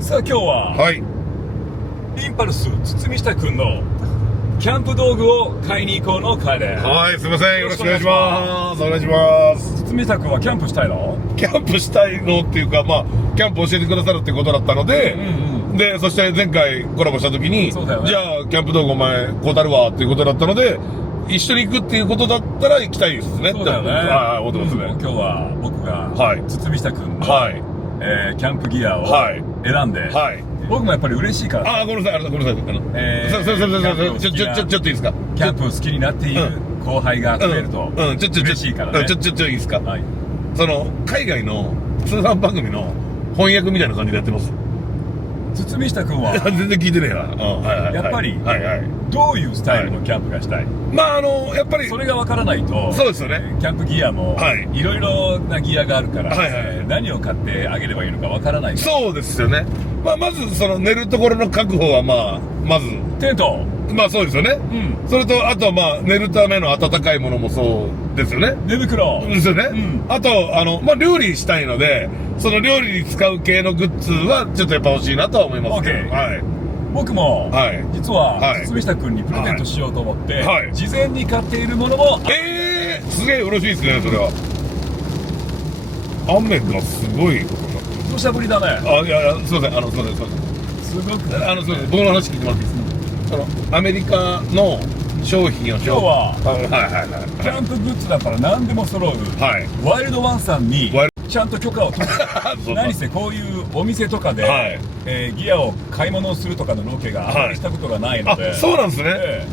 さあ今日は、はい、インパルス堤下くんのキャンプ道具を買いに行こうの会で。はい、すみません、よろしくお願いします。お願いします。堤下くんはキャンプしたいの？キャンプしたいのっていうか、まあキャンプ教えてくださるってことだったので、でそして前回コラボした時に、そうだよね、じゃあキャンプ道具お前こうたるわっていうことだったので、一緒に行くっていうことだったら行きたいですね。そうだよね。はい、思ってますね。今日は僕が堤下くんの、キャンプギアを選んで、僕もやっぱり嬉しいから。ごめんなさい、ごめんなさい。ちょっといいですか。キャンプを好きになっている後輩が集めると嬉しいからね。ちょいいですか。その海外の通販番組の翻訳みたいな感じでやってます。堤下くんは全然聞いてねえな。やっぱりどういうスタイルのキャンプがしたい？まあやっぱりそれが分からないと、そうですよね。キャンプギアもいろいろなギアがあるから何を買ってあげればいいのか分からない。そうですよね。まずその寝るところの確保はまずテント、そうですよね。それとあとは寝るための温かいものもそうですよね。寝袋ですよね。あと料理したいので、その料理に使う系のグッズはちょっとやっぱ欲しいなとは思いますけど。僕も実は堤下くんにプレゼントしようと思って事前に買っているものも。すげえよろしいですね、それは。雨がすごいことになってる。土砂降りだね。いやすいません、すごくすいません、僕の話聞いてもらっていいですか。アメリカの商品を今日はキャンプグッズだから何でも揃うワイルドワンさんにちゃんと許可を取って何せこういうお店とかでギアを買い物をするとかのロケがあまりしたことがないので。そうなんですね。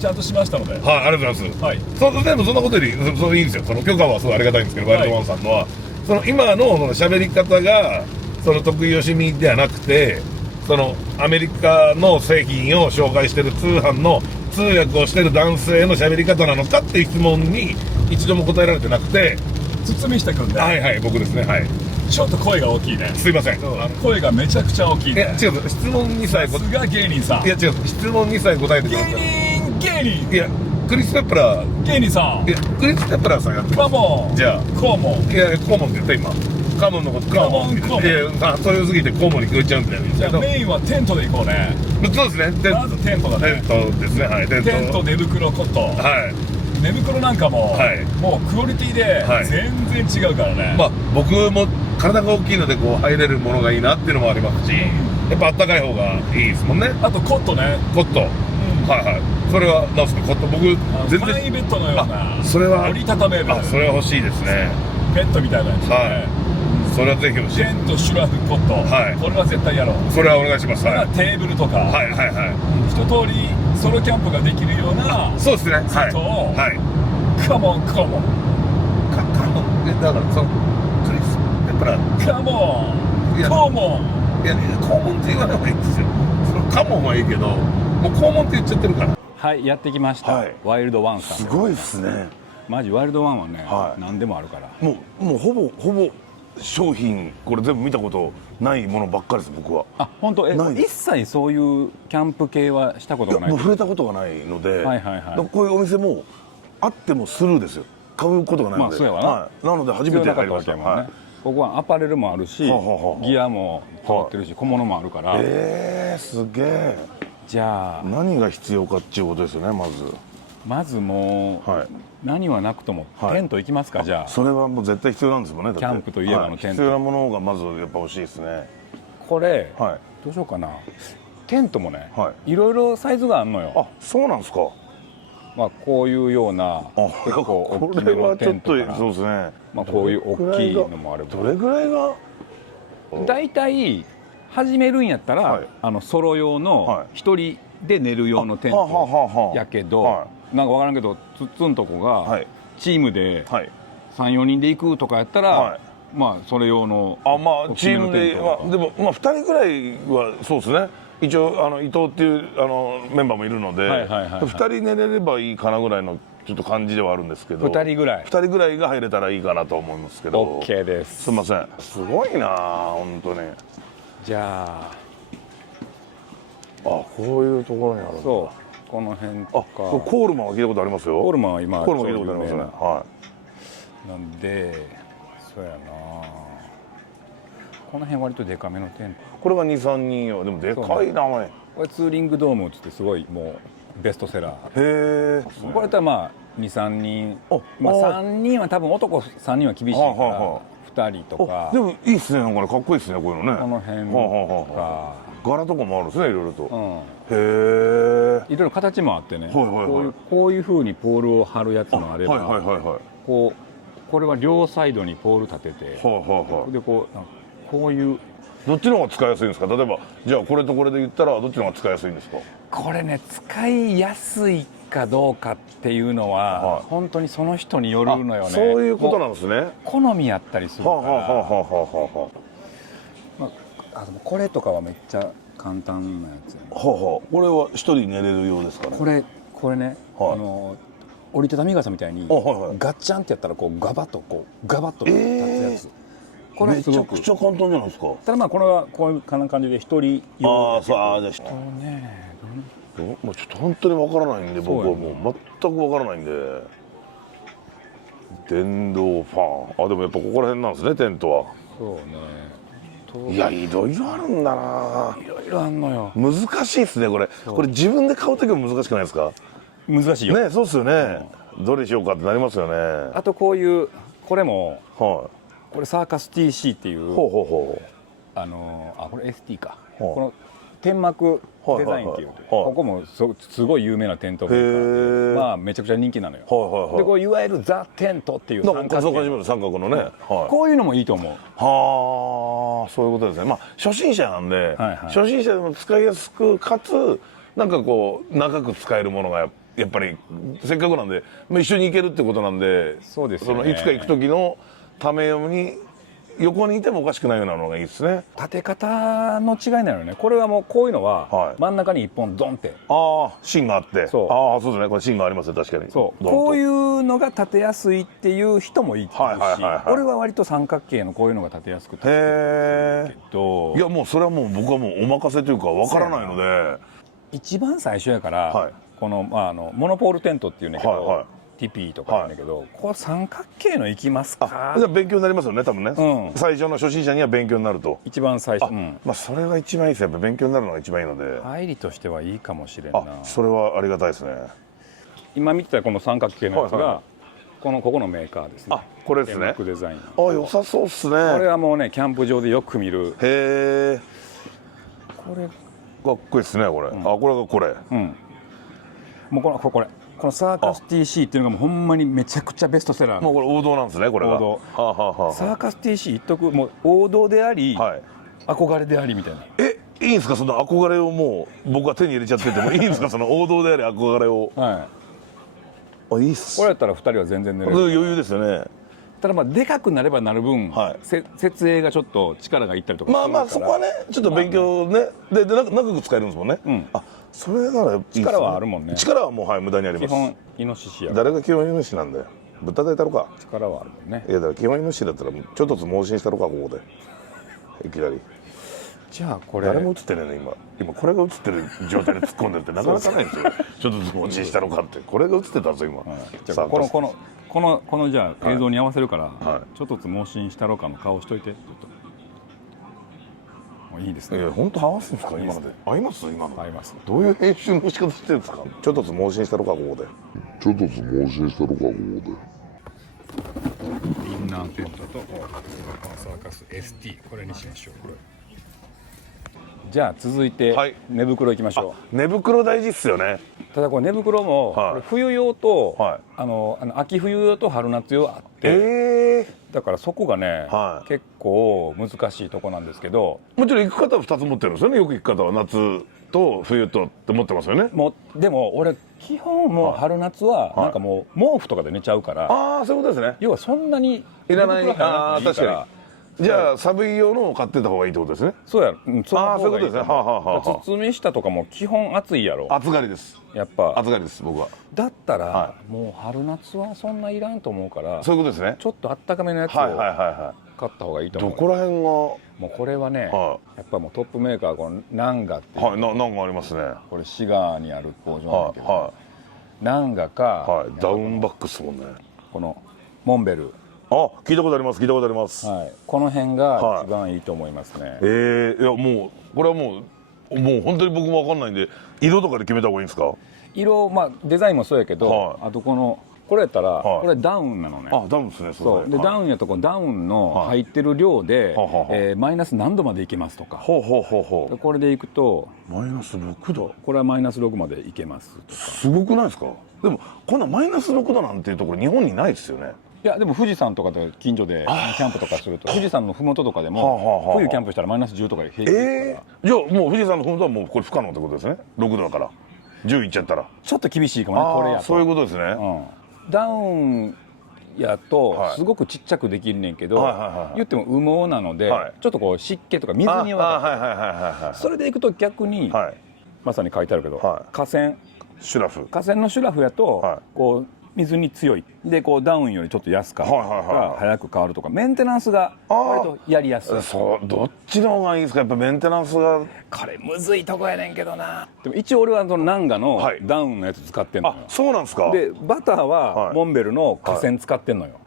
ちゃんとしましたので。ありがとうございます。全部そんなことよりそういいんですよ。その許可はすごいありがたいんですけど、ワイルドワンさんのはその今の喋り方がその得意よしみではなくて、そのアメリカの製品を紹介してる通販の通訳をしてる男性の喋り方なのかっていう質問に一度も答えられてなくて。堤下くんね。僕ですね。ちょっっと声が大きいね。すいません。声がめちゃくちゃ大きいね。違う、質問にさえ。さすが芸人さん。いや違う、質問にさえ答えてください。芸人。いや、クリス・ペプラー芸人さん。いや、クリス・ペプラーさんやってる。カモン。じゃあコモン。いや、コモンって言った今。カモンのことカモンって言って。いや、それを過ぎてコモンに聞こえちゃうんだよね。じゃあメインはテントで行こうね。そうですね。まずテントだね。テントですね。テント、寝袋、コット。寝袋なんかももうクオリティで全然違うからね。僕も体が大きいのでこう入れるものがいいなっていうのもありますし、やっぱあったかい方がいいですもんね。あとコットね。コット。それは何ですか、コット。僕全然簡易ベッドのような。それは折りたためる。それは欲しいですね。ペットみたいなやつね。それはぜひ欲しい。テント、シュラフ、コット。これは絶対やろう。それはお願いします。テーブルとか一通りソロキャンプができるようなそうですね。セットをカモンカモンだからそのクリス・ペプラーカモンコモン。いや、肛門って言わない方がいいんですよ。そのカモンはいいけど、もう肛門って言っちゃってるから。やってきました。ワイルドワンさん。すごいっすね。マジワイルドワンはね、何でもあるから。もうほぼ商品これ全部見たことないものばっかりです、僕は。本当？一切そういうキャンプ系はしたことがない。もう触れたことがないので、こういうお店もあってもスルーですよ。買うことがないので。なので初めて入りました。ここはアパレルもあるし、ギアも揃ってるし、小物もあるから。すげえ。じゃあ何が必要かっていうことですよね。まずもう何はなくともテント行きますか。じゃあそれはもう絶対必要なんですもんね。キャンプといえばのテント。必要なものがまずやっぱ欲しいですね。これどうしようかな。テントもね、いろいろサイズがあるのよ。そうなんですか。こういうような結構大きめのテントから、そうですね。こういう大きいのもあれば。どれぐらいがだいたい始めるんやったらソロ用の一人で寝る用のテントやけど、なんか分からんけどつっつんとこがチームで34人で行くとかやったら、それ用のチームででも2人ぐらいはそうですね。一応伊藤っていうメンバーもいるので2人寝れればいいかなぐらいのちょっと感じではあるんですけど、2人ぐらいが入れたらいいかなと思いますけど。 OK です。すいません。すごいな本当に。じゃあこういうところにあるんだ。そうこの辺とか。コールマンは聞いたことありますよ。コールマンは今聞いたことありますね。なんでそうやな、ここの辺割とデカめのテント。これが23人用でもでかいなおい。これツーリングドームっつってすごいもうベストセラー。へえ。これやったらまあ23人、まあ3人は多分男3人は厳しいから2人とか。でもいいっすね、なんかね、かっこいいっすね、こういうのね。この辺とか柄とかもあるんですね、いろいろと。へえ。いろいろ形もあってね、こういう風にポールを張るやつもあれば、これは両サイドにポール立てて、でこういうどっちの方が使いやすいんですか。例えばじゃあこれとこれで言ったらどっちの方が使いやすいんですか。これね、使いやすいかどうかっていうのは本当にその人によるのよね。そういうことなんですね。好みやったりするから。これとかはめっちゃ簡単なやつやね。これは一人寝れるようですかね。これね、折りたたみ傘みたいにガッチャンってやったらこうガバッと立つやつ。これめちゃくちゃ簡単じゃないですか。ただまあこれはこういう感じで一人用。じゃあね、もうちょっと本当にわからないんで、僕はもう全くわからないんで。電動ファン、でもやっぱここら辺なんですね、テントは。そうね。いや、いろいろあるんだな。いろいろあんのよ。難しいですね、これ自分で買う時も難しくないですか。難しいよね。そうっすよね。どれしようかってなりますよね。あとこういうこれも、これサーカス TC っていう、これ ST か、この天幕デザインっていう、ここもすごい有名なテントメーカーで、まあめちゃくちゃ人気なのよ。でこういわゆるザ・テントっていう三角のね、こういうのもいいと思う。そういうことですね。まあ初心者なんで、初心者でも使いやすく、かつなんかこう長く使えるものがやっぱりせっかくなんで一緒に行けるってことなんで、そのいつか行く時のため用に横にいてもおかしくないようなのがいいですね。立て方の違いなのよね。これはもうこういうのは真ん中に一本ドンって芯があって、そうですね、これ芯がありますね、確かに。こういうのが立てやすいっていう人もいるし、俺は割と三角形のこういうのが立てやすくて、いやもうそれはもう僕はもうお任せというかわからないので、一番最初やからこのモノポールテントっていうんだけど、ティピーとか言うんだけど、これ三角形のいきますか。じゃあ勉強になりますよね、多分ね。最初の初心者には勉強になると。一番最初。まあそれが一番いいですよ。やっぱ勉強になるのが一番いいので。入りとしてはいいかもしれんな。それはありがたいですね。今見てたこの三角形のやつがここのメーカーですね。これですね。デザイン。良さそうっすね。これはもうね、キャンプ場でよく見る。へえ。これかっこいいですね、これ。これがこれ。もうこのサーカス TC っていうのがもうほんまにめちゃくちゃベストセラー。もうこれ王道なんですね、これが。王道。サーカス TC 一徳、もう王道であり、憧れでありみたいな。いいんですか、その憧れをもう僕は手に入れちゃっててもいいんですか、その王道であり憧れを。いいっす。これやったら2人は全然寝れる。余裕ですよね。ただまあでかくなればなる分、設営がちょっと力がいったりとかするから。まあそこはね、ちょっと勉強ね、で長く使えるんですもんね。それなら力はあるもんね。力はもう無駄にあります。基本イノシシや。誰が基本イノシシなんだよ。ぶったたいたろか。力はあるもんね。いやだから基本イノシシだったらちょっとずつ盲信したろか、ここでいきなり。じゃあこれ誰も映ってないね、今これが映ってる状態で突っ込んでるってなかなかないんですよ。ちょっとずつ盲信したろかってこれが映ってたんですよ今。じゃあこのじゃあ映像に合わせるから、ちょっとずつ盲信したろかの顔しといてって言うと。いいですね。いや本当合わすんですか今ので。合います今の。合います。どういう編集の仕方してるんですか。ちょっとずつ盲信したろかここで。ちょっとずつ盲信したろかここで。インナーテントとサーカス ST これにしましょう。これ。じゃあ続いて寝袋いきましょう。寝袋大事っすよね。ただこれ寝袋も冬用と秋冬用と春夏用あって、だからそこがね結構難しいとこなんですけど、もちろん行く方は2つ持ってるんですよね。よく行く方は夏と冬とって持ってますよね。でも俺基本もう春夏はなんかもう毛布とかで寝ちゃうから、そういうことですね。要はそんなにいらない。確かに。じゃあ寒い用のを買ってた方がいいってことですね。そうやろ。そういうことですね。包み下とかも基本暑いやろ。暑がりです。やっぱ暑がりです僕は。だったらもう春夏はそんないらんと思うから、そういうことですね。ちょっとあったかめのやつを買った方がいいと思う。どこら辺が。もうこれはね、やっぱもうトップメーカーこのナンガっていう。ナンガありますね。これ滋賀にある工場なんだけど、ナンガかダウンバックスもんね。このモンベル。あ聞いたことあります、聞いたことあります。はい、この辺が一番いいと思いますね。いやもうこれはもう本当に僕も分かんないんで、色とかで決めた方がいいんですか？色、まあデザインもそうやけど、あとこれやったら、これダウンなのね。ダウンですね。そうで、ダウンやとダウンの入ってる量でマイナス何度までいけますとか、これでいくとマイナス6度、これはマイナス6までいけますとか。すごくないですか？でもこんなマイナス6度なんていうところ日本にないですよね。いやでも富士山とかで近所でキャンプとかすると、富士山の麓とかでも冬キャンプしたらマイナス10とかで平気ですから。じゃあもう富士山の麓はもうこれ不可能ってことですね。6度だから10いっちゃったらちょっと厳しいかもね、これやと。そういうことですね。ダウンやとすごくちっちゃくできるねんけど、言っても羽毛なのでちょっとこう湿気とか水に弱い、それでいくと逆にまさに書いてあるけど、河川のシュラフやとこう水に強いで、こうダウンよりちょっと安かったら早く変わるとか、メンテナンスが割とやりやすい。そうどっちの方がいいですか？やっぱメンテナンスが。これむずいとこやねんけどな。でも一応俺はそのナンガのダウンのやつ使ってんのよ。そうなんですか？でバターはモンベルの河川使ってんのよ。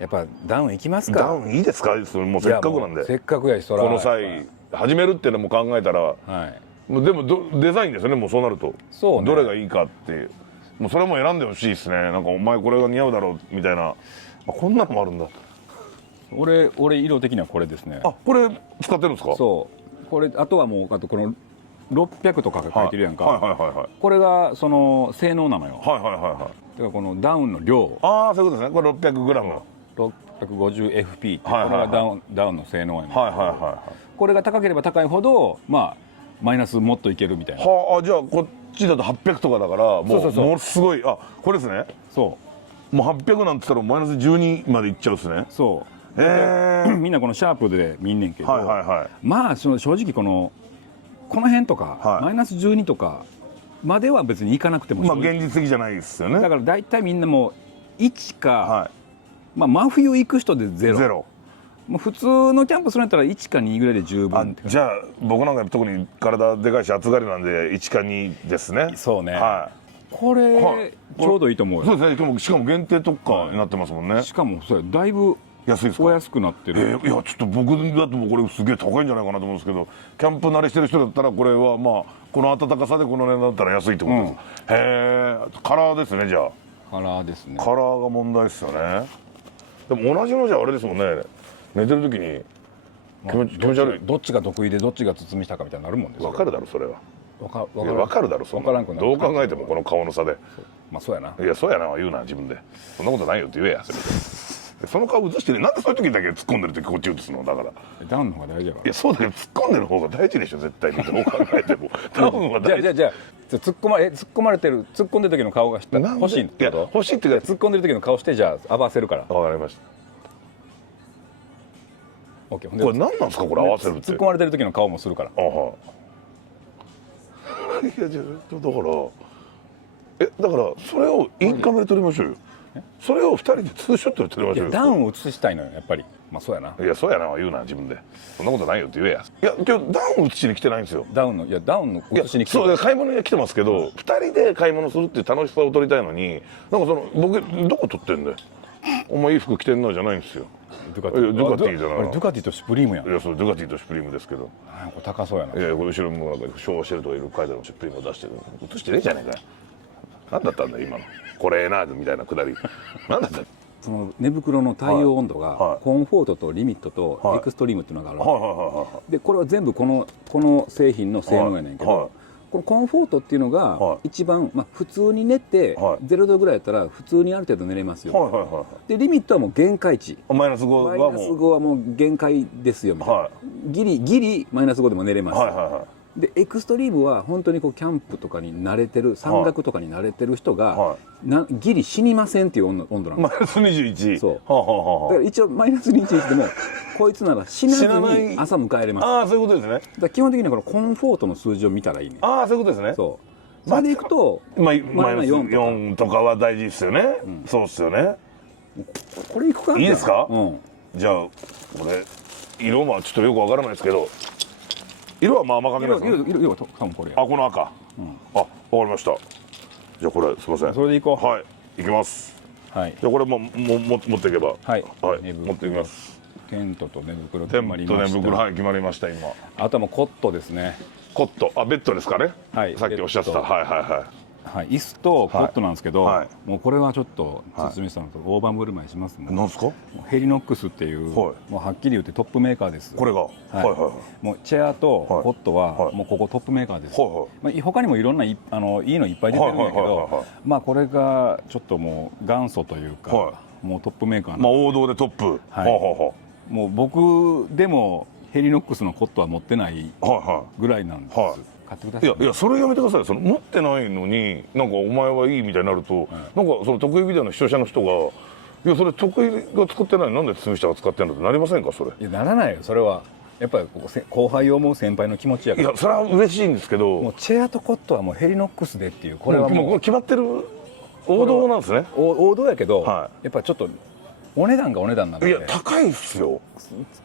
やっぱダウンいきますか？ダウンいいですか？もうせっかくなんで。せっかくやし、そこの際始めるっていうのも考えたら、でもデザインですよね。もうそうなるとどれがいいかっていう、もうそれも選んでほしいですね。なんかお前これが似合うだろうみたいな。こんなのもあるんだ。俺色的にはこれですね。これ使ってるんですか？そうこれ、あとはもうあとこの600とか書いてるやんか。これがその性能なのよ。だからこのダウンの量、そういうことですね。これ 600g 650fp ってこれがダウンの性能やねんけど、これが高ければ高いほどマイナスもっといけるみたいな。じゃあこっちだと800とかだからものすごい。これですね。そうもう800なんて言ったらマイナス12までいっちゃうですね。そうみんなこのシャープで見んねんけど、まあ正直この辺とかマイナス12とかまでは別にいかなくても現実的じゃないですよね。だから大体みんなもう1か、真冬行く人で0。もう普通のキャンプするんやったら1か2ぐらいで十分。じゃあ僕なんか特に体でかいし暑がりなんで1か2ですね。そうね。これちょうどいいと思うよ。そうですね。しかも限定特価になってますもんね。しかもそれだいぶ安いですか？お安くなってる。いやちょっと僕だとこれすげえ高いんじゃないかなと思うんですけど、キャンプ慣れしてる人だったらこれはこの暖かさでこの値段だったら安いってことです。カラーですね。じゃあカラーですね。カラーが問題ですよね。でも同じのじゃあれですもんね。寝てる時に気持ち悪い。どっちが得意でどっちが包みしたかみたいになるもんですよ。分かるだろそれは。分かるだろ。そんなどう考えてもこの顔の差で。そうやな。いやそうやなは言うな自分で。そんなことないよって言えや。その顔映してね。なんでそういう時だけ突っ込んでる時こっち映すのだから。ダウンの方が大事だから。いやそうだけど突っ込んでる方が大事でしょ絶対に。どう考えてもダウンは大事。じゃあ突っ込まれてる、突っ込んでる時の顔が欲しいってこと？欲しいっていうか突っ込んでる時の顔してじゃあ合わせるから。わかりました。これ何なんですかこれ合わせるって。突っ込まれてる時の顔もするから。いやだからそれをインカメで撮りましょうよ。それを2人でツーショットで撮りましょうよ。ダウンを映したいのよやっぱり。そうやな。いやそうやなは言うな自分で。そんなことないよって言えや。いや今日ダウン映しに来てないんですよ。ダウンの映しに来て。そう買い物には来てますけど、2人で買い物するっていう楽しさを撮りたいのに、なんか僕どこ撮ってんだよ。お前いい服着てんなじゃないんですよ。ドゥカティじゃない。ドゥカティとシュプリームやん。いやそうドゥカティとシュプリームですけど。これ高そうやな。いやこれ後ろもなんか昭和シェルとかいろいろ書いてあるシュプリームを出してる。映してねえじゃねえかよ。何だったんだよ今の。これなみたいなくだり。何だった。その寝袋の対応温度がコンフォートとリミットとエクストリームっていうのがある。でこれは全部この製品の性能やねんけど、このコンフォートっていうのが一番普通に寝て0度ぐらいやったら普通にある程度寝れますよ。でリミットはもう限界値。マイナス5はもう限界ですよみたいな。ギリマイナス5でも寝れます。でエクストリームは本当にキャンプとかに慣れてる、山岳とかに慣れてる人がギリ死にませんっていう温度なの。マイナス21。そうだから一応マイナス21でもこいつなら死なずに朝迎えれます。そういうことですね。だから基本的にはこのコンフォートの数字を見たらいいね。そういうことですね。それでいくとマイナス4とかは大事ですよね。そうっすよね。これいくか。いいですか。じゃあこれ色はちょっとよくわからないですけど、色はまあかけないですか。色は多分これ。この赤。わかりました。じゃあこれすみません。それでいこう。はい、いきます。じゃあこれも持っていけば、はい、持っていきます。テントと寝袋決まりました。テント寝袋、はい、決まりました今。あとはもうコットですね。コット、ベッドですかね。はい、さっきおっしゃってた。はいはいはい。はい、椅子とコットなんですけど、もうこれはちょっと説明したのと大盤振る舞いしますもん。なんですか？ヘリノックスっていう、もうはっきり言ってトップメーカーです。これが、もうチェアとコットはもうここトップメーカーです。他にもいろんないいのいっぱい出てるんだけど、まあこれがちょっともう元祖というか、もうトップメーカーの。まあ王道でトップ。もう僕でもヘリノックスのコットは持ってないぐらいなんです。いやそれやめてください。その持ってないのになんかお前はいいみたいになると、なんかその得意ビデオの視聴者の人がいやそれ得意が作ってないのになんで堤下が使ってんのってなりませんかそれ。いやならないよそれは。やっぱり後輩を思う先輩の気持ちやから。いやそれは嬉しいんですけど、もうチェアとコットはもうヘリノックスでっていう、これはもう決まってる王道なんですね。王道やけど、やっぱちょっとお値段がお値段なんで。いや高いっすよ。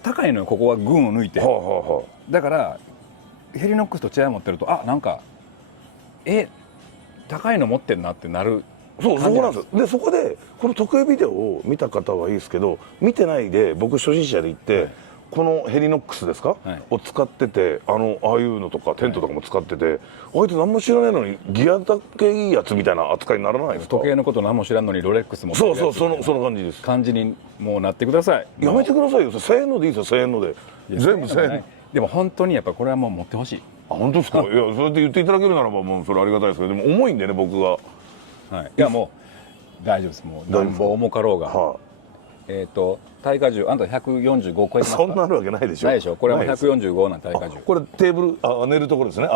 高いのよここは群を抜いて。だからヘリノックスとチェア持ってるとなんか高いの持ってんなってなる。そこなんですよ。でそこでこの得意ビデオを見た方はいいですけど、見てないで僕初心者で行って、このヘリノックスですか、を使っててああいうのとかテントとかも使ってて、あいつ何も知らないのにギアだけいいやつみたいな扱いにならないですか？時計のこと何も知らんのにロレックスもその感じです。感じにもうなってください。やめてくださいよ。1000円のでいいですよ。1000円ので全部1000円。でも本当にやっぱこれはもう持ってほしい。本当ですか？いやそうやって言っていただけるならばもうそれありがたいですけど、でも重いんでね僕が。いやもう大丈夫です。もうなんぼ重かろうが。耐荷重あんた145超えてますか？そんなあるわけないでしょ。ないでしょ。これは145なん耐荷重。これテーブル寝るところですね。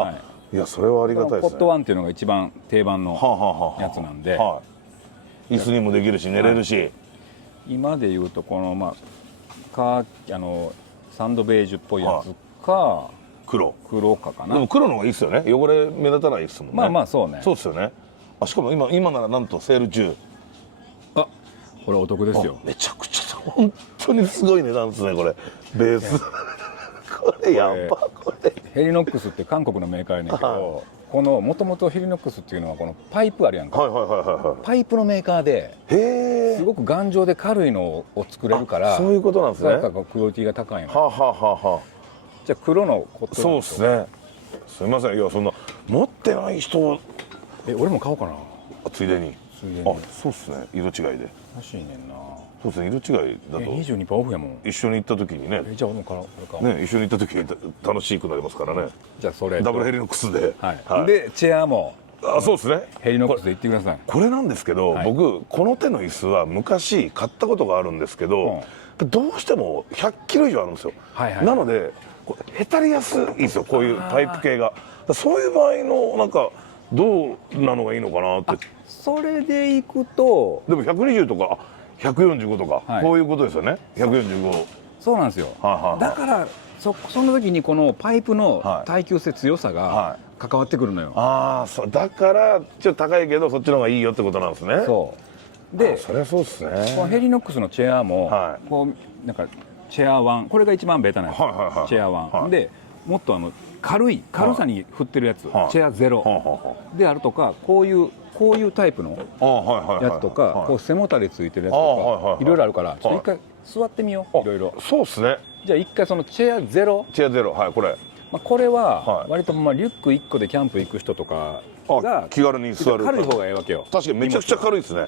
いやそれはありがたいですね。コットワンっていうのが一番定番のやつなんで、椅子にもできるし寝れるし。今でいうとこのサンドベージュっぽいやつか黒かな。でも黒の方がいいですよね。汚れ目立たないですもんね。まあそうね。そうですよね。しかも今ならなんとセール中。これお得ですよ。めちゃくちゃ本当にすごい値段ですねこれ。ベースこれやば。これヘリノックスって韓国のメーカーやねんけど、このもともとヘリノックスっていうのはこのパイプあるやんか。パイプのメーカーですごく頑丈で軽いのを作れるから。そういうことなんですね。だからクオリティが高いの。じゃあ黒のコットン。そうですね。すみません。いやそんな持ってない人俺も買おうかな。ついでに。そうですね。色違いで欲しいねんな。そうですね。色違いだと 22% オフやもん。一緒に行った時にね。じゃあ俺も買おうね、一緒に行った時に楽しくなりますからね。じゃあそれダブルヘリノックスで。でチェアもそうですね。ヘリノックスで行ってください。これなんですけど、僕この手の椅子は昔買ったことがあるんですけど、どうしても100キロ以上あるんですよ。なのでへたりやすいんですよ。こういうパイプ系が。そういう場合のなんかどうなのがいいのかなって。それでいくとでも120とか145とか、こういうことですよね。145。そうなんですよ。だからその時にこのパイプの耐久性強さが関わってくるのよ。そうだからちょっと高いけどそっちの方がいいよってことなんですね。そうでそりゃそうですね。このヘリノックスのチェアもこうなんかチェア1、これが一番ベタなやつ。チェア1でもっと軽さに振ってるやつ、チェア0であるとか、こういうタイプのやつとか、こう背もたれついてるやつとかいろいろあるから、ちょっと一回座ってみよう。いろいろ。そうですね。じゃあ一回そのチェア0、これこれは割とリュック1個でキャンプ行く人とかが気軽に座る。軽い方がいいわけよ。確かにめちゃくちゃ軽いですね。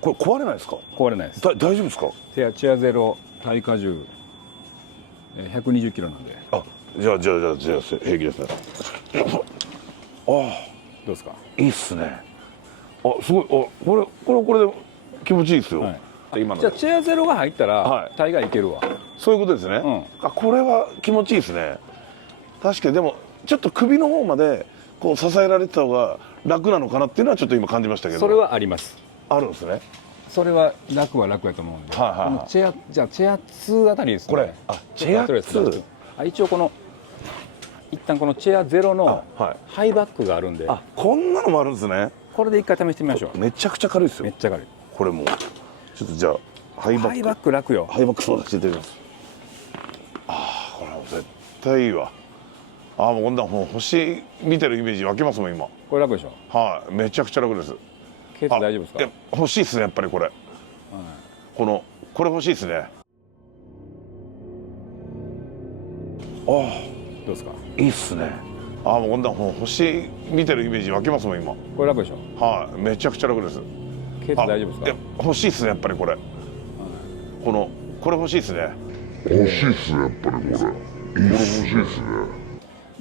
これ壊れないですか？壊れないです。大丈夫ですか？チェア0、耐荷重120キロなんで。じゃあ平気ですね。どうですか？いいっすね。すごい。これで気持ちいいですよ。今の。じゃあチェア0が入ったら大概いけるわ。そういうことですね。これは気持ちいいですね。確かにでもちょっと首の方までこう支えられてた方が楽なのかなっていうのはちょっと今感じましたけど。それはあります。あるんですね。それは楽やと思うんで。じゃあチェア2あたりですね。これチェア2。一応一旦このチェア0のハイバックがあるんで。こんなのもあるんですね。これで一回試してみましょう。めちゃくちゃ軽いですよ。めっちゃ軽い。これもちょっとじゃあハイバック楽よ。ハイバックそうだしていただきます。これは絶対いいわ。もうこんな星見てるイメージ湧きますもん今。これ楽でしょ。めちゃくちゃ楽です。ケース大丈夫ですか？欲しいっすね、やっぱりこれ。これ欲しいっすね。ああ、どうですか？いいっすね。ああ、もうこんな星見てるイメージ湧きますもん今。これ楽でしょ？はい、めちゃくちゃ楽です。ケース大丈夫ですか？欲しいっすね、やっぱりこれ。これ欲しいっすね。欲しいっすね、やっぱりこれ。これ欲しいっすね。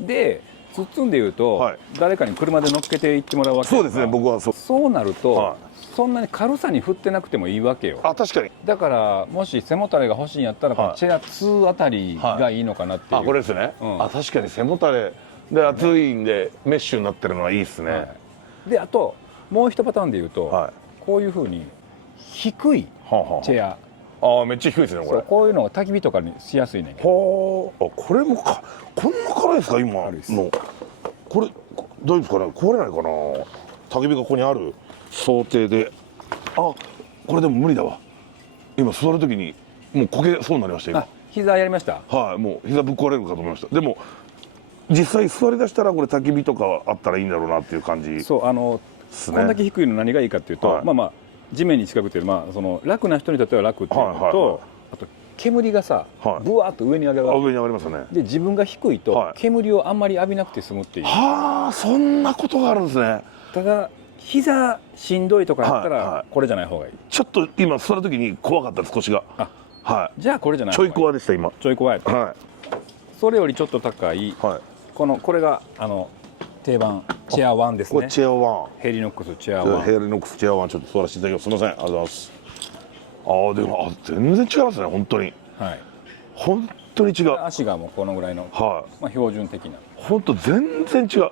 で、包んで言うと、誰かに車で乗っけて行ってもらうわけ。そうですね、僕はそう。そうなると、そんなに軽さに振ってなくてもいいわけよ。あ、確かに。だからもし背もたれが欲しいんやったら、このチェア2あたりがいいのかなっていう。あ、これですね。あ、確かに背もたれで厚いんでメッシュになってるのはいいですね。で、あともう一パターンで言うと、こういうふうに低いチェア。ああ、めっちゃ低いですね、これ。こういうのが焚き火とかにしやすいね。はあ、これもこんな辛いですか今の。これどうですかね、壊れないかな。焚き火がここにある想定で。あ、これでも無理だわ。今座るときにもう焦げそうになりました今。膝やりました。はい、もう膝ぶっ壊れるかと思いました。でも実際座りだしたらこれ焚き火とかあったらいいんだろうなっていう感じ。そう、こんだけ低いの何がいいかっていうと、まあ地面に近くて、その楽な人にとっては楽っていうのと、あと煙がさ、ぶわっと上に上がる。上に上がりますよね。で、自分が低いと煙をあんまり浴びなくて済むっていう。はあ、そんなことがあるんですね。ただ膝しんどいとかやったらこれじゃない方がいい。ちょっと今座る時に怖かったです、腰が。はい。じゃあこれじゃない。ちょい怖でした今。ちょい怖い。はい。それよりちょっと高い。これが定番チェア1ですね。これチェア1。ヘリノックスチェア1。ヘリノックスチェア1ちょっと座らせていただきます。すみません、ありがとうございます。ああ、でも全然違いますね、本当に。はい。本当に違う。足がもうこのぐらいの。はい。標準的な。本当全然違う。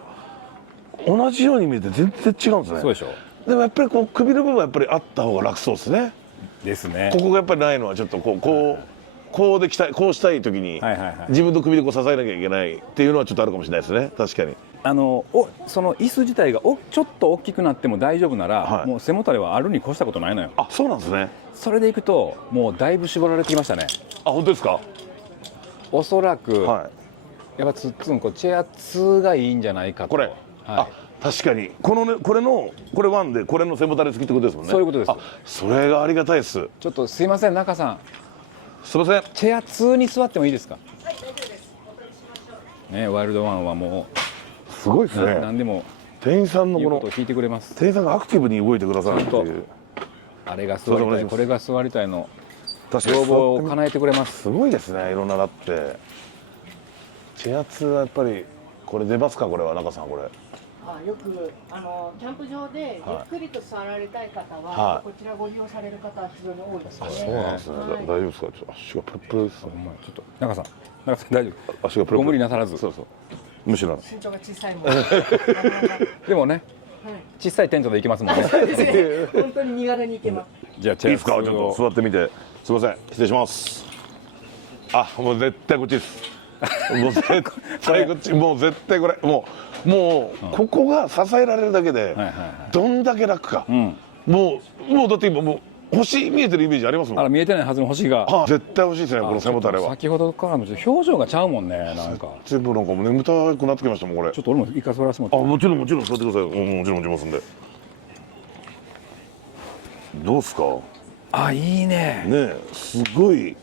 同じように見えて全然違うんですね。そうでしょ。でもやっぱりこう首の部分はやっぱりあった方が楽そうですね。ですね。ここがやっぱりないのはちょっとこうできたい、こうしたい時に自分の首でこう支えなきゃいけないっていうのはちょっとあるかもしれないですね。確かに。その椅子自体がちょっと大きくなっても大丈夫なら、もう背もたれはあるに越したことないのよ。あ、そうなんですね。それでいくともうだいぶ絞られてきましたね。あ、本当ですか。おそらく、やっぱチェア2がいいんじゃないかと。これ、確かにこれ1でこれの背もたれ付きってことですもんね。そういうことです。それがありがたいです。ちょっとすいません、中さん、すいません、チェア2に座ってもいいですか。はい、大丈夫です。ね、ワイルドワンはもうすごいですね。何でも店員さんのこの聞いてくれます。店員さんがアクティブに動いてくださるっていう。あれが座りたい、これが座りたいの確かに要望を叶えてくれます。すごいですね、いろんなだって。チェア2はやっぱりこれ出ますか、これは中さんこれ。よくキャンプ場でゆっくりと座られたい方は、こちらご利用される方は非常に多いですね。そうなんですね。大丈夫ですか。ちょっと足がプルプルです。ちょっと中さん大丈夫。足がプルプル。ご無理なさらず。そうそう。むしろ身長が小さいもん。でもね、小さいテントで行けますもんね。本当に身軽に行けます。じゃあチェア2を。いいですか。ちょっと座ってみて。すみません、失礼します。あ、もう絶対こっちです。もう絶対こっち、もう絶対これ、もうここが支えられるだけでどんだけ楽か。もうだって今もう星見えてるイメージありますもん。見えてないはずの星が絶対欲しいですね、この背もたれは。先ほどからも表情がちゃうもんね。なんか全部なんかもう眠たくなってきましたもんこれ。ちょっと俺も一回座らせてもらって。もちろん座ってください。もちろん持ちますんで。どうすか。いいね。ね、すごい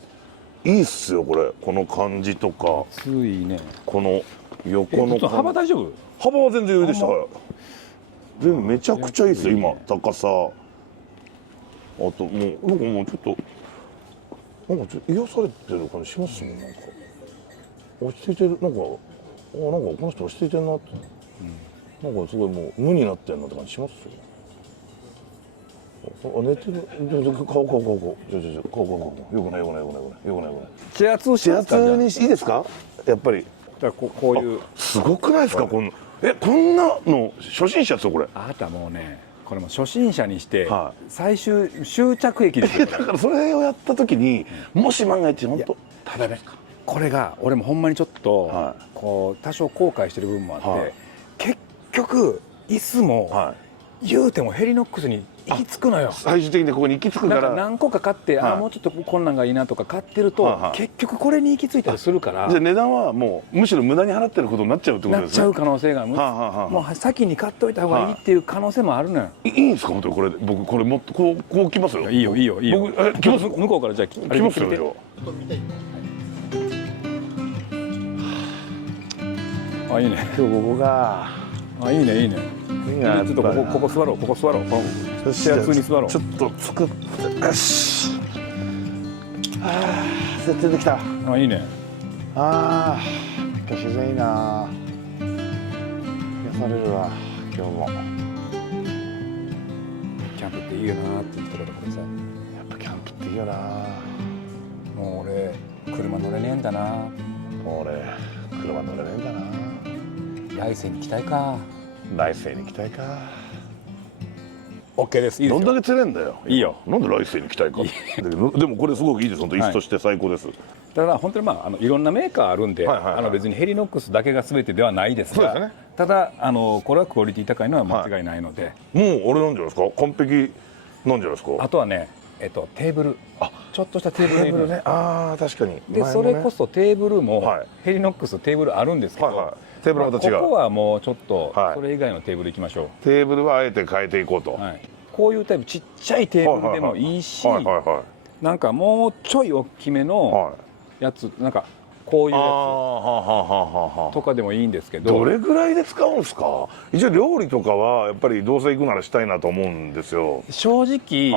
いいっすよこれ。この感じとか。ついね。この横の幅大丈夫？幅は全然余裕でした。全部めちゃくちゃいいですよ今。高さ。あともうなんかもうちょっと癒されてる感じしますもん。なんか落ち着いてる。なんかこの人落ち着いてるなって。なんかすごいもう無になってるなって感じしますよ。寝てる。顔よくない。チェア2チェア2にいいですか。やっぱりこういうすごくないですか。こんなの初心者ですよこれ。あなたもうね、これも初心者にして最終終着駅ですよ。だからそれをやった時にもし万が一本当ただね、これが俺もほんまにちょっとこう多少後悔してる部分もあって、結局椅子も言うてもヘリノックスに行き着くのよ。最終的にここに行き着くから。何個か買って、はい、もうちょっとこんなんがいいなとか買ってると、はいはい、結局これに行き着いたりするから。じゃあ値段はもうむしろ無駄に払ってることになっちゃうってことですね。なっちゃう可能性がある。もう先に買っておいた方がいいっていう可能性もあるのよ。いいんですか本当にこれ。僕これもっとこう来ますよ。いいよいいよいいよ。僕来ます。向こうからじゃあ来ますよ。あ、いいね。今日ここが。あ、いいねいいね。ちょっとここ座ろうここ座ろう。そして普通に座ろう。ちょっと作って。よし。絶対できた。あ、いいね。ああ、自然いいな。癒されるわ今日も。キャンプっていいよなって言ってください。やっぱキャンプっていいよな。もう俺車乗れねえんだな。もう俺車乗れねえんだな。来世に行きたいか。来世に行きたいか。OK です。いいですよ。どんだけ釣れんだよ。いいよ。なんで来世に行きたいか。でもこれすごくいいです。本当椅子として最高です。ただ本当にいろんなメーカーあるんで、別にヘリノックスだけが全てではないですが、ね、ただこれはクオリティ高いのは間違いないので、もうあれなんじゃないですか。完璧なんじゃないですか。あとはね、テーブル、ちょっとしたテーブルね。ああ確かに。でそれこそテーブルも、ヘリノックステーブルあるんですけど、テーブルはまた違う。ここはもうちょっとそれ以外のテーブルいきましょう。テーブルはあえて変えていこうと。こういうタイプちっちゃいテーブルでもいいし、なんかもうちょい大きめのやつ、なんかこういうやつとかでもいいんですけど。どれぐらいで使うんですか。一応料理とかはやっぱりどうせ行くならしたいなと思うんですよ。正直、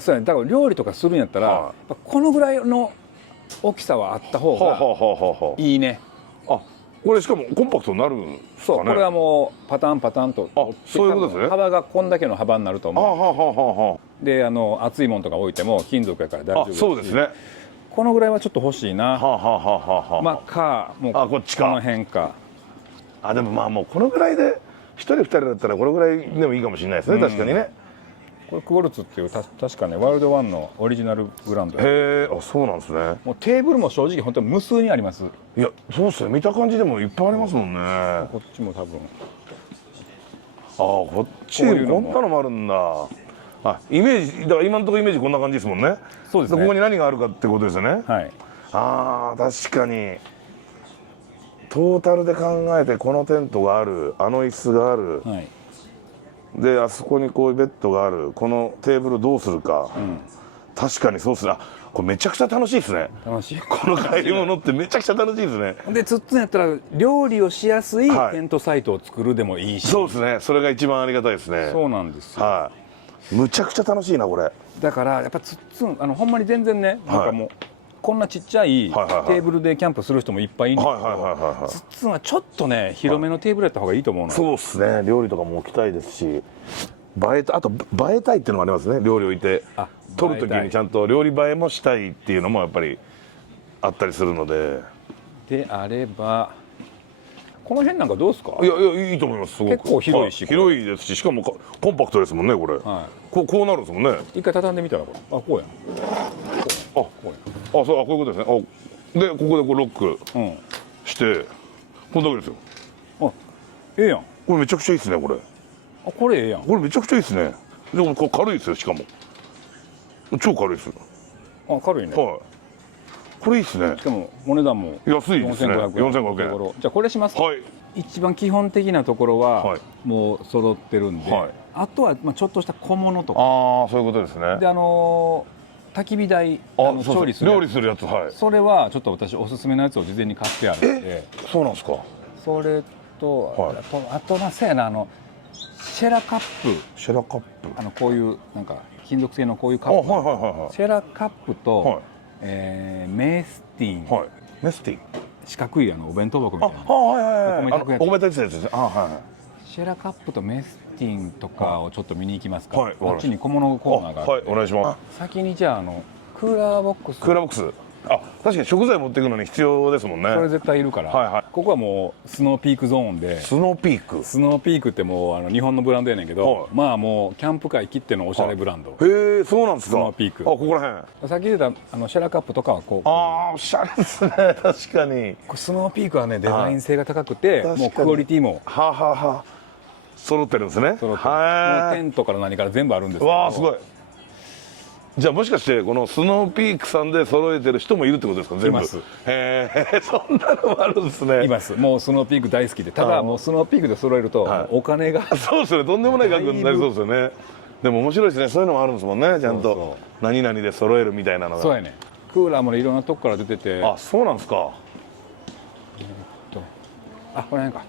そうやね。だから料理とかするんやったら、このぐらいの大きさはあった方がいいね。これしかもコンパクトになるんですかね。そう、これはもうパタンと。そういうことですね。幅がこんだけの幅になると思う。で、厚いものとか置いても金属やから大丈夫ですし。そうですね。このぐらいはちょっと欲しいな。もうこっちか。この辺か。でももうこのぐらいで1人2人だったらこれぐらいでもいいかもしれないですね。確かにね。これクォルツっていう確かねワールドワンのオリジナルブランド。へえ、そうなんですね。もうテーブルも正直本当に無数にあります。いや、そうですね。見た感じでもいっぱいありますもんね。こっちも多分。こっちこんなのもあるんだ。イメージだから今のところイメージこんな感じですもんね。そうですね。ここに何があるかってことですよね。はい。確かにトータルで考えてこのテントがある、椅子がある。はい。であそこにこういうベッドがある、このテーブルどうするか、確かにそうっすね。これめちゃくちゃ楽しいですね。楽しい。この買い物ってめちゃくちゃ楽しいですね。でつっつんやったら料理をしやすいテントサイトを作るでもいいし、そうですね。それが一番ありがたいですね。そうなんですよ。むちゃくちゃ楽しいなこれ。だからやっぱつっつんほんまに全然ね、なんかもうこんなちっちゃいテーブルでキャンプする人もいっぱいいるんですけど、つっつんはちょっとね広めのテーブルやった方がいいと思うの。そうですね。料理とかも置きたいですし、あと映えたいっていうのもありますね。料理置いて撮る時にちゃんと料理映えもしたいっていうのもやっぱりあったりするので。であればこの辺なんかどうですか。いやいいと思います。すごく結構広いし、広いですし、しかもコンパクトですもんねこれ。こうなるんですもんね。一回畳んでみたらこれこうやん。こういうことですね。でここでこうロックしてこんだけですよ。ええやん。これめちゃくちゃいいですねこれ。これええやん。これめちゃくちゃいいですね。でもこれ軽いですよ。しかも超軽いです。軽いね。これいいですね。しかもお値段も安いですね。4500円。じゃあこれしますか。一番基本的なところはもう揃ってるんで、あとはちょっとした小物とか。そういうことですね。で焚き火台調理するやつ、それはちょっと私おすすめのやつを事前に買ってあるんで。そうなんですか。それとあとそうやなシェラカップ、こういうなんか金属製のこういうカップ、シェラカップとメスティン、四角いお弁当箱みたいなお米炊くやつ、お米炊いてたやつですね。シェラカップとメスティンとかをちょっと見に行きますか。こっちに小物コーナーがあって、お願いします。先にじゃあクーラーボックス。確かに食材持っていくのに必要ですもんね。それ絶対いるから。ここはもうスノーピークゾーンで。スノーピークってもう日本のブランドやねんけど、もうキャンプ界きってのおしゃれブランド。へえ、そうなんですか。スノーピーク。ここら辺。さっき言ったシェラカップとかはこう。おしゃれですね。確かに。スノーピークはねデザイン性が高くて、もうクオリティも。揃ってるんですね。揃ってる。もうテントから何から全部あるんですけど。わあすごい。じゃあもしかしてこのスノーピークさんで揃えてる人もいるってことですか？全部。います。へえ、そんなのもあるんですね。います。もうスノーピーク大好きで、ただもうスノーピークで揃えるとお金が、そうですよね。とんでもない額になりそうですよね。でも面白いですね。そういうのもあるんですもんね。ちゃんと何々で揃えるみたいなのが。そうやね。クーラーもねいろんなとこから出てて。あ、そうなんですか。あ、これなんか。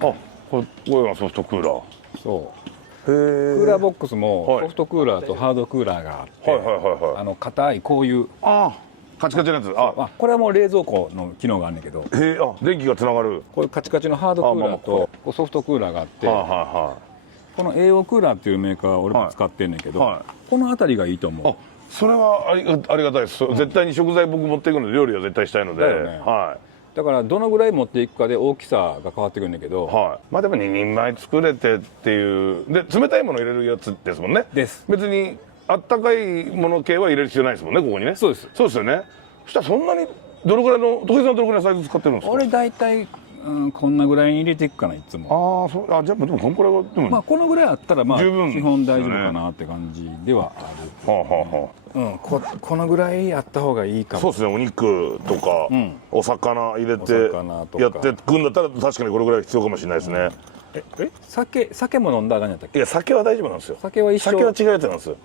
あ、これがソフトクーラー。そう。へえ。クーラーボックスもソフトクーラーとハードクーラーがあって、硬いこういう。あ、カチカチのやつ。あ、これはもう冷蔵庫の機能があるんだけど。へえ、あ、電気がつながる。こういうカチカチのハードクーラーとソフトクーラーがあって、この栄養クーラーっていうメーカーは俺も使ってんねんけど、この辺りがいいと思う。それはありがたいです。絶対に食材僕持っていくので料理は絶対したいので、だからどのぐらい持っていくかで大きさが変わってくるんだけど、まあでも2人前作れてっていうで、冷たいもの入れるやつですもんね。別にあったかいもの系は入れる必要ないですもんね、ここにね。そうですよね。そしたらそんなにどのぐらいの、徳井さんどのぐらいのサイズ使ってるんですか？俺大体こんなぐらいに入れていくかな、いつも。ああ、そう、あ、じゃあでもこのくらいはでも、まあこのぐらいあったらまあ十分基本大丈夫かなって感じではある。このぐらいあった方がいいかも。そうですね。お肉とかお魚入れてやってくんだったら確かにこれぐらい必要かもしれないですね。酒も飲んだらあかんやったっけ？いや、酒は大丈夫なんですよ。酒は一緒。酒は違うやつなんですよ。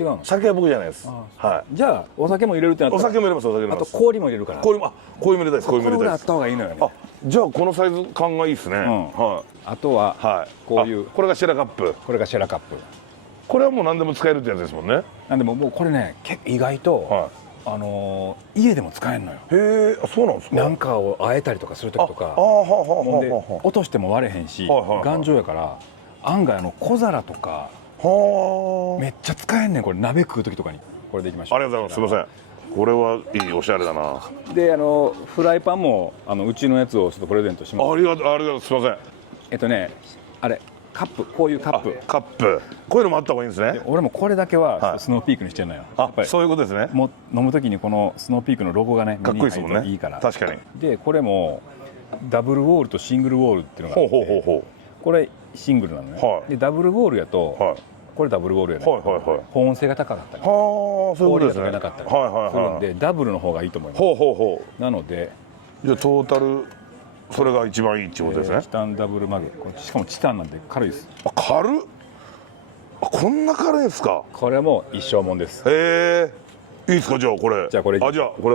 違うの？酒は僕じゃないです。はい。じゃあお酒も入れるってなったら。お酒も入れます。お酒も入れます。あと氷も入れるから。氷も入れたいです。氷も入れたいです。このぐらいあった方がいいのよね。あ、じゃあこのサイズ感がいいですね。はい。あとはこういう、これがシェラカップ。これがシェラカップ。これはもう何でも使えるってやつですもんね。なんでもうこれね、意外と家でも使えるのよ。へえ、そうなんですか。なんかをあえたりとかする時とか、落としても割れへんし、頑丈やから案外小皿とかめっちゃ使えんねん。これ鍋食う時とかにこれでいきましょう。ありがとうございます。すいません。これはいい、おしゃれだな。でフライパンもうちのやつをちょっとプレゼントします。ありがとう、すいません。あれカップ、こういうカップ、こういうのもあった方がいいんですね。俺もこれだけはスノーピークにしてるのよ。あ、そういうことですね。もう飲む時にこのスノーピークのロゴがね、かっこいいですもんね。いいから。確かに。でこれもダブルウォールとシングルウォールっていうのがあって、これシングルなのね。でダブルウォールやと、これダブルウォールやね。保温性が高かったり、氷が溶けなかったりするんで、ダブルの方がいいと思います。なので、じゃあトータルそれが一番いいってことですね。チタンダブルマグ、しかもチタンなんで軽いです。あ、軽っ。あ、こんな軽いですか。これも一生もんです。へえ、いいですか。じゃあこれ、じゃあこれ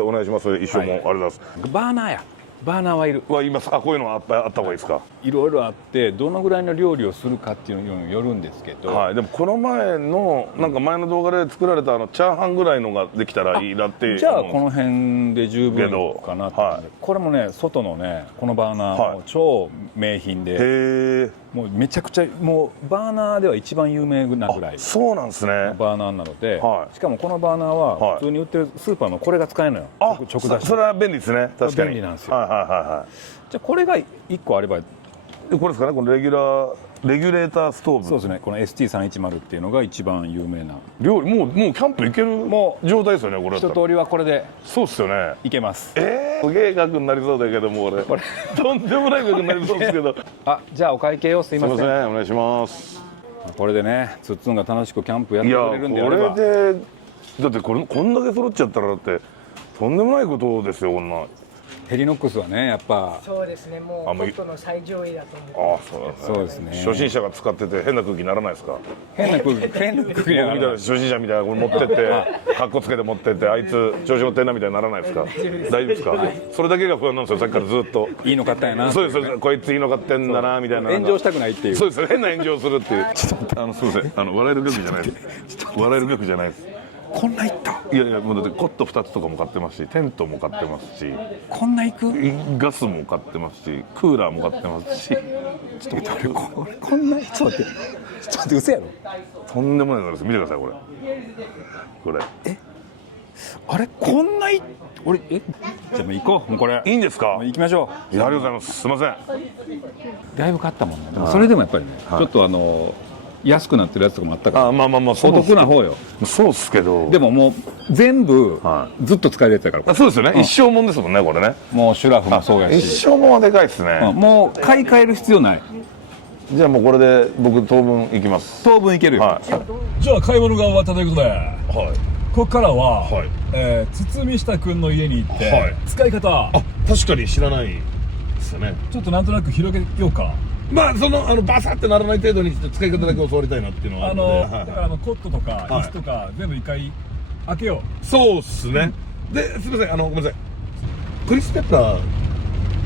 お願いします。一生もん、ありがとうございます。バーナーや。バーナーはいる。います。あ、こういうのがあった方がいいですか。いろいろあってどのぐらいの料理をするかっていうのによるんですけど、でもこの前のなんか前の動画で作られたチャーハンぐらいのができたらいいなっていう。じゃあこの辺で十分かなと。これもね、外のねこのバーナーも超名品で、もうめちゃくちゃもうバーナーでは一番有名なぐらい。そうなんですね。バーナーなので、しかもこのバーナーは普通に売ってるスーパーのこれが使えるのよ。直出し。それは便利ですね。確かに便利なんですよ。じゃあこれが1個あれば。これですかね。このレギュレーターストーブ。そうですね。この ST310 っていうのが一番有名な料理。もうキャンプ行ける状態ですよね。これ一通りはこれで。そうっすよね。いけます。すげえ額になりそうだけども、俺とんでもない額になりそうですけど。じゃあお会計をすいません。お願いします。これでね、つっつんが楽しくキャンプやってくれるんであれば。これでだってこんだけ揃っちゃったらだってとんでもないことですよ。こんなヘリノックスはね、やっぱそうですね、もうコットの最上位だと思って。そうですね。初心者が使ってて変な空気にならないですか。変な空気にならない。初心者みたいなこれ持ってってカッコつけて持ってってあいつ調子乗ってんなみたいにならないですか。大丈夫ですか。それだけが不安なんですよ。さっきからずっといいの買ったんやな。そうです。こいついいの買ってんだなみたいな。炎上したくないっていう。そうです。変な炎上するっていう。すいません。笑える曲じゃないです。笑える曲じゃないです。こんないった。いやもうだってコット2つとかも買ってますし、テントも買ってますし、こんないくガスも買ってますし、クーラーも買ってますし。ちょっと待って、こんない、ちょっと待って嘘やろ。とんでもないのです。見てくださいこれ。あれこんない。俺じゃあもう行こう。もうこれいいんですか。行きましょう。いやありがとうございます。すいません。だいぶ買ったもんね。でもそれでもやっぱりね、ちょっと安くなってるやつとかもあったから。まあお得な方よ。そうっすけど。でももう全部ずっと使えるやつだから。そうですよね。一生もんですもんねこれね。もうシュラフもそうやし。一生もんはでかいですね。もう買い替える必要ない。じゃあもうこれで僕当分行きます。当分いけるよ、はじゃあ買い物が終わったということで、いはいここからは、はい堤下くんの家に行って、はい使い方あ、確かに知らないですよね。ちょっとなんとなく広げようか。まあバサってならない程度に使い方だけ教わりたいなっていうのはあるので、はいだからコットとかはい椅子とか全部一回開けよそうっすね。ですみません、ごめんなさい、クリス・ペッター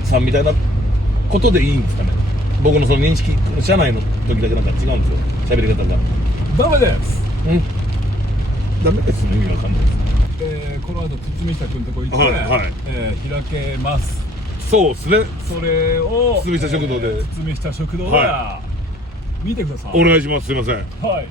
さんみたいなことでいいんですかね。僕のその認識、社内の時だけなんか違うんですよ、喋り方が。う。ダメです。ダメですね、意味わかんないです。この後堤下くんとこ行って、はいはい開けます。そうっすね。それを堤下食堂で堤下食堂で、は見てください。お願いします。すいません。はい。